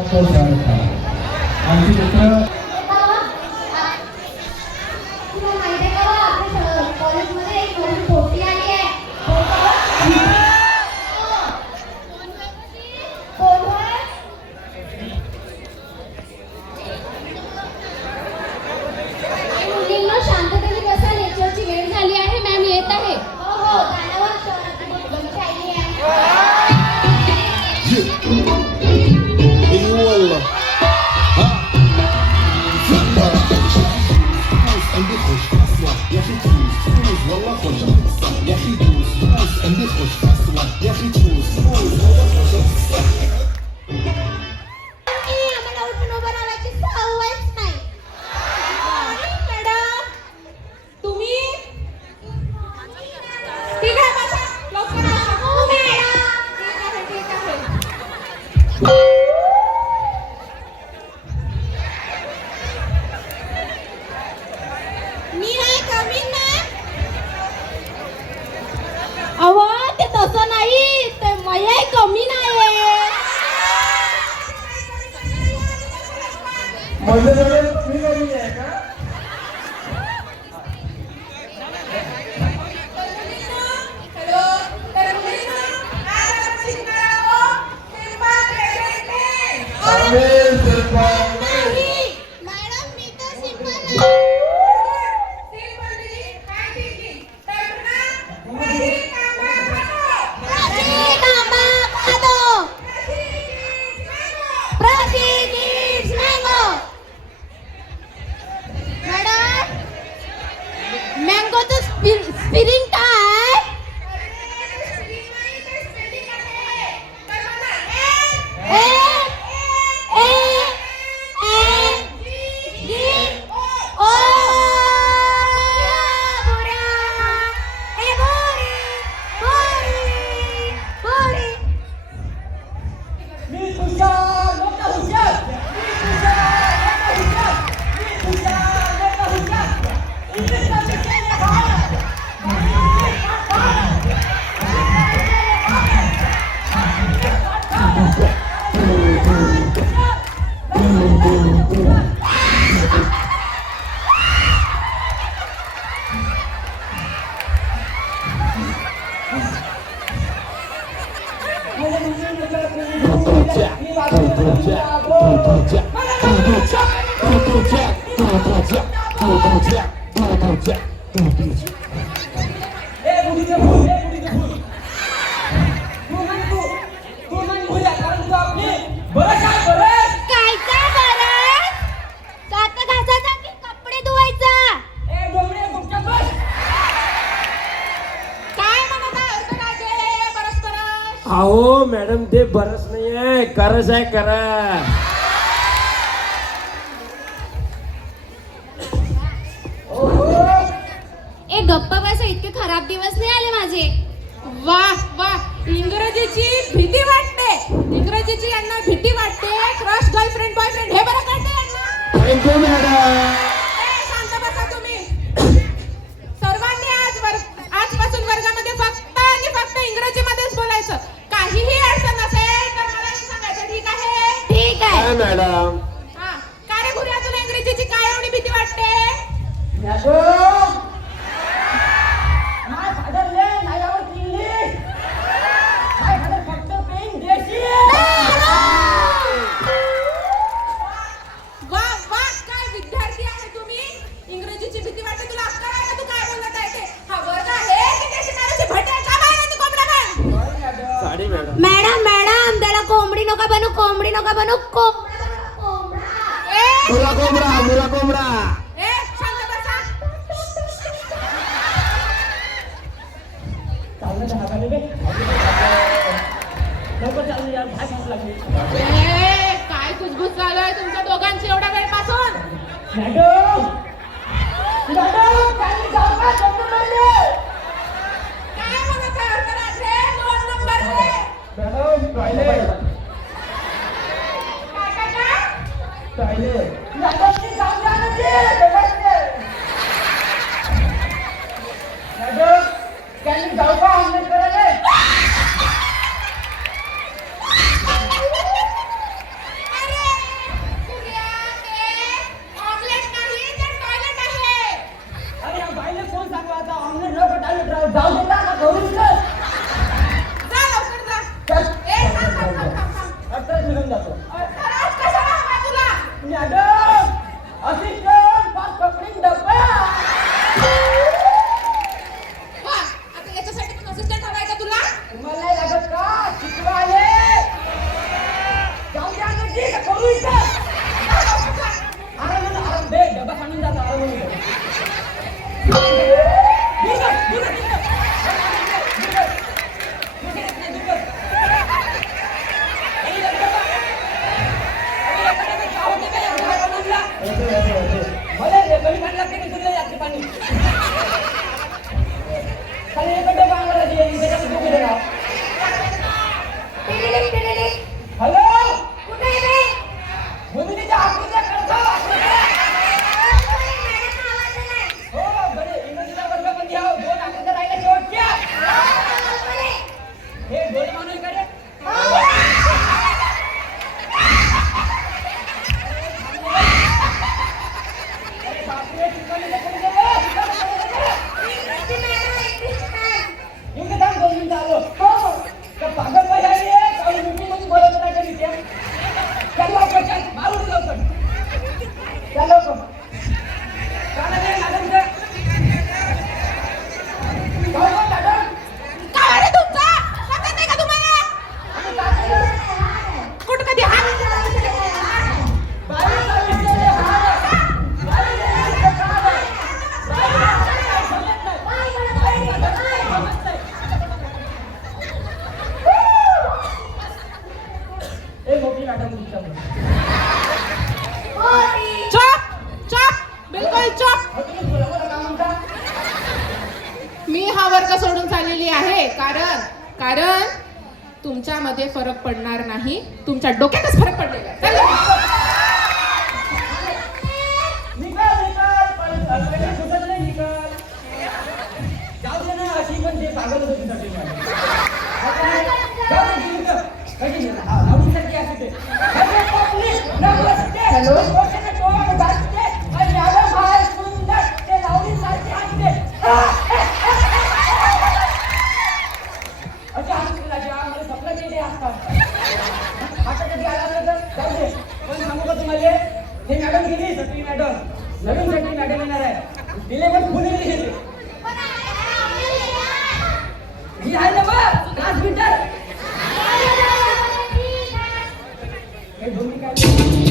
आमची मित्र शांततेने बसा, लेक्चरची वेळ झाली आहे. मॅम येत आहे. हो अहो ते तसं नाही, ते वय कमी नाही. स्पिरिंग काय? अहो मॅडम ते बरंच नाही आहे, करच आहे. करा ए गप्पा बसा, इतके खराब दिवस नाही आले माझे. वाह वाह, इंग्रजीची भीती वाटते. इंग्रजीची यांना भीती वाटते. क्रश, गर्लफ्रेंड, बॉयफ्रेंड हे बरं कळते यांना. Thank you madam. शांत बसा तुम्ही. सर्वांनी आजपासून वर्गामध्ये फक्त आणि फक्त इंग्रजीमध्येच बोलायचं. काहीही अडचण असेल तर मला सांगायचं. ठीक आहे? ठीक आहे मॅडम. हा, का रे गुरुया, तुला इंग्रजीची काय एवढी भीती वाटते? वाह वाह, काय विद्यार्थी आहे तुम्ही. इंग्रजीची भीती वाटते तुला. अक्कल आहे का? तू काय बोलत आहे ते? हा वर्ग आहे की ते शिकणाऱ्याची भट आहे? का बाहेर तू कोंबडा बाहेर? साडी मॅडम. मॅडम. मॅडम त्याला कोंबडी नका बनू, कोंबडी नका बनू, मुला कोंबडा, मुला कोंबडा. ए शांत बसा. काय कुजबुज चालू आहे तुमच्या दोघांची एवढ्या वेळपासून? काय म्हणत आहे अर्धरात्रे? 2 नंबर रे. अरे तर आज कशाला हवा तुला मॅडम असिस्टंट फास्ट कपडिंग डब्बा वा, आता याच्यासाठी पण असिस्टंट हवाय का तुला तुम्हाला नाही लागत का शिकवाले जाऊ द्या ना ठीक आहे, करू इथं आराम दे डब्बा सांगून जातो आराम हॅलो कुठे आहे बे? मुलीच्या आकृत्या करतो मॅडम आवाज नाही. हो बरे इंग्रजीचा वर्गामध्ये आहो दोन आकृत्या राहिल्या शेवटच्या बरे. हे डोळे मानून करे काय रे तुमचा समजत नाही का तुम्हाला कुठं कधी हात चुप चुप बिलकुल चुप मी हा वर्ग सोडून चाललेली आहे कारण तुमच्यामध्ये फरक पडणार नाही तुमच्या डोक्यातच फरक पडलेला आहे चला. मॅडम गेली सत्री मॅडम नवीन सत्री मॅडम येणार आहे तिले पण फुल इंग्लिश येते ही आहे ना बघ ट्रान्समीटर हे दोन्ही काय